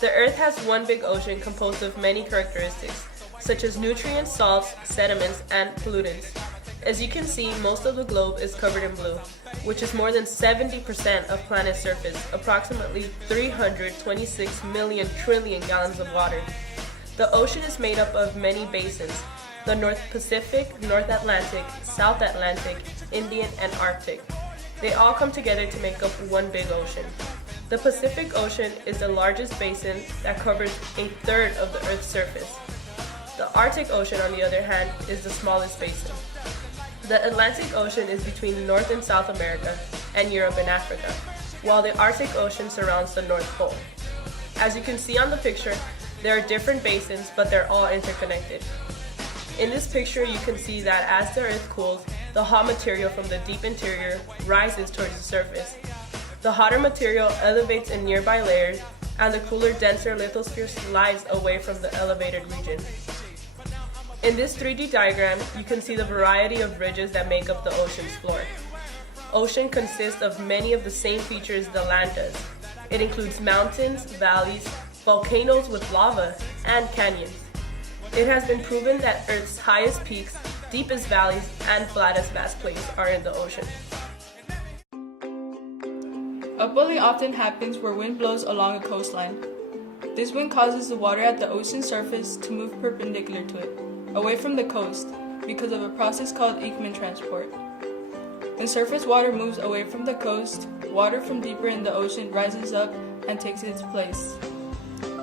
The Earth has one big ocean composed of many characteristics, such as nutrients, salts, sediments, and pollutants. As you can see, most of the globe is covered in blue, which is more than 70% of planet's surface, approximately 326 million trillion gallons of water. The ocean is made up of many basins: the North Pacific, North Atlantic, South Atlantic, Indian, and Arctic. They all come together to make up one big ocean. The Pacific Ocean is the largest basin that covers a third of the Earth's surface. The Arctic Ocean, on the other hand, is the smallest basin. The Atlantic Ocean is between North and South America and Europe and Africa, while the Arctic Ocean surrounds the North Pole. As you can see on the picture, there are different basins, but they're all interconnected. In this picture, you can see that as the Earth cools, the hot material from the deep interior rises towards the surface. The hotter material elevates in nearby layers, and the cooler, denser lithosphere slides away from the elevated region. In this 3D diagram, you can see the variety of ridges that make up the ocean's floor. Ocean consists of many of the same features the land does. It includes mountains, valleys, volcanoes with lava, and canyons. It has been proven that Earth's highest peaks, deepest valleys, and flattest vast plains are in the ocean. Upwelling often happens where wind blows along a coastline. This wind causes the water at the ocean surface to move perpendicular to it, away from the coast, because of a process called Ekman transport. When surface water moves away from the coast, water from deeper in the ocean rises up and takes its place.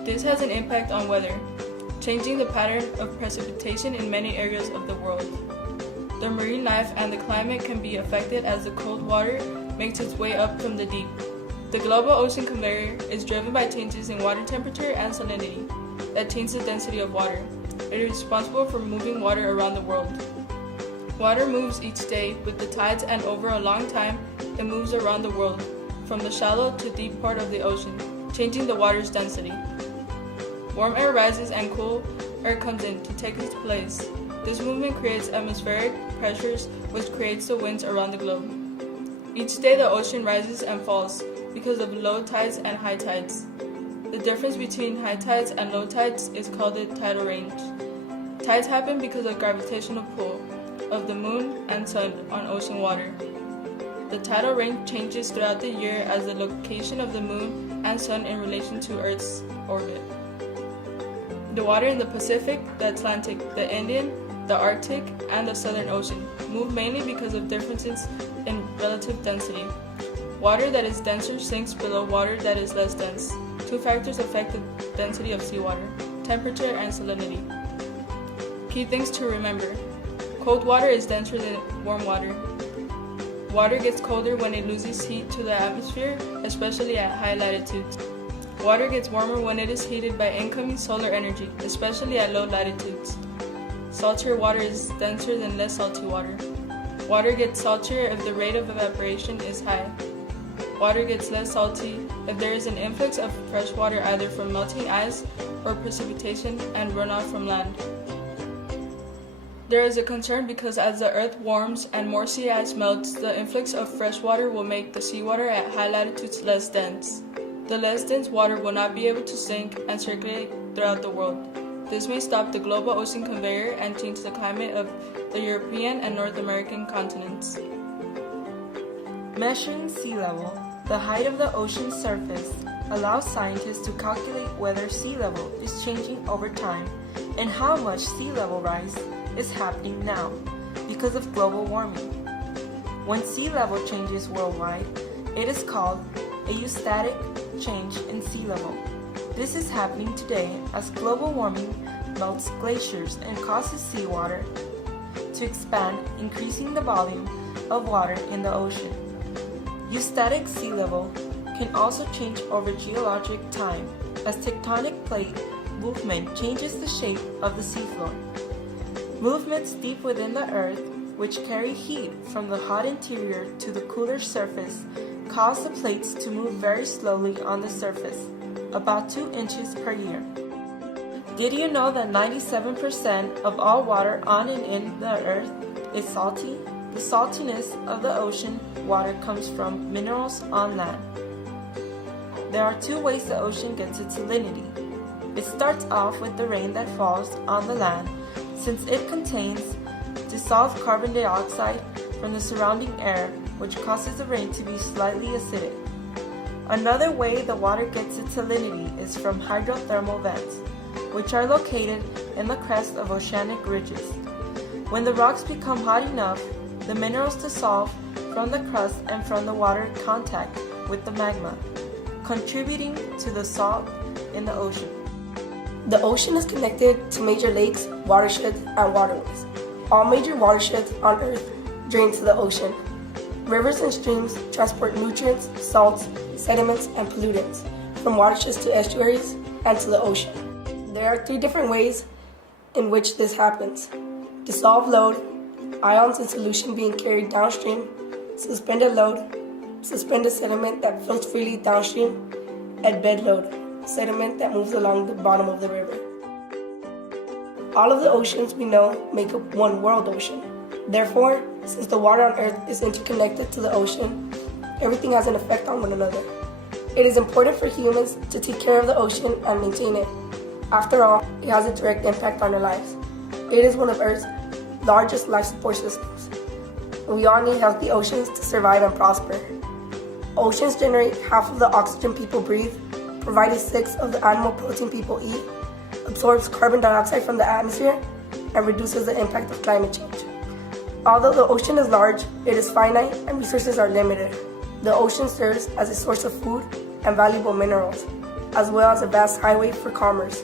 This has an impact on weather, changing the pattern of precipitation in many areas of the world. The marine life and the climate can be affected as the cold water makes its way up from the deep. The global ocean conveyor is driven by changes in water temperature and salinity that change the density of water. It is responsible for moving water around the world. Water moves each day with the tides, and over a long time, it moves around the world, from the shallow to deep part of the ocean, changing the water's density. Warm air rises and cool air comes in to take its place. This movement creates atmospheric pressures, which creates the winds around the globe. Each day the ocean rises and falls because of low tides and high tides. The difference between high tides and low tides is called the tidal range. Tides happen because of the gravitational pull of the moon and sun on ocean water. The tidal range changes throughout the year as the location of the moon and sun in relation to Earth's orbit. The water in the Pacific, the Atlantic, the Indian, the Arctic, and the Southern Ocean move mainly because of differences in relative density. Water that is denser sinks below water that is less dense. Two factors affect the density of seawater: temperature and salinity. Key things to remember: cold water is denser than warm water. Water gets colder when it loses heat to the atmosphere, especially at high latitudes. Water gets warmer when it is heated by incoming solar energy, especially at low latitudes. Saltier water is denser than less salty water. Water gets saltier if the rate of evaporation is high. Water gets less salty if there is an influx of fresh water either from melting ice or precipitation and runoff from land. There is a concern because as the earth warms and more sea ice melts, the influx of fresh water will make the seawater at high latitudes less dense. The less dense water will not be able to sink and circulate throughout the world. This may stop the global ocean conveyor and change the climate of the European and North American continents. Measuring sea level, the height of the ocean's surface, allows scientists to calculate whether sea level is changing over time and how much sea level rise is happening now because of global warming. When sea level changes worldwide, it is called a eustatic change in sea level. This is happening today as global warming melts glaciers and causes seawater to expand, increasing the volume of water in the ocean. Eustatic sea level can also change over geologic time as tectonic plate movement changes the shape of the seafloor. Movements deep within the earth, which carry heat from the hot interior to the cooler surface, cause the plates to move very slowly on the surface, about 2 inches per year. Did you know that 97% of all water on and in the earth is salty? The saltiness of the ocean water comes from minerals on land. There are two ways the ocean gets its salinity. It starts off with the rain that falls on the land, since it contains dissolved carbon dioxide from the surrounding air, which causes the rain to be slightly acidic. Another way the water gets its salinity is from hydrothermal vents, which are located in the crest of oceanic ridges. When the rocks become hot enough, the minerals dissolve from the crust and from the water contact with the magma, contributing to the salt in the ocean. The ocean is connected to major lakes, watersheds, and waterways. All major watersheds on Earth drain to the ocean. Rivers and streams transport nutrients, salts, sediments, and pollutants from watersheds to estuaries and to the ocean. There are 3 different ways in which this happens: dissolved load, ions in solution being carried downstream, suspended load, suspended sediment that floats freely downstream, and bed load, sediment that moves along the bottom of the river. All of the oceans we know make up one world ocean. Therefore, since the water on Earth is interconnected to the ocean, everything has an effect on one another. It is important for humans to take care of the ocean and maintain it. After all, it has a direct impact on our lives. It is one of Earth's largest life support systems. We all need healthy oceans to survive and prosper. Oceans generate half of the oxygen people breathe, provide 1/6 of the animal protein people eat, absorbs carbon dioxide from the atmosphere, and reduces the impact of climate change. Although the ocean is large, it is finite and resources are limited. The ocean serves as a source of food and valuable minerals, as well as a vast highway for commerce.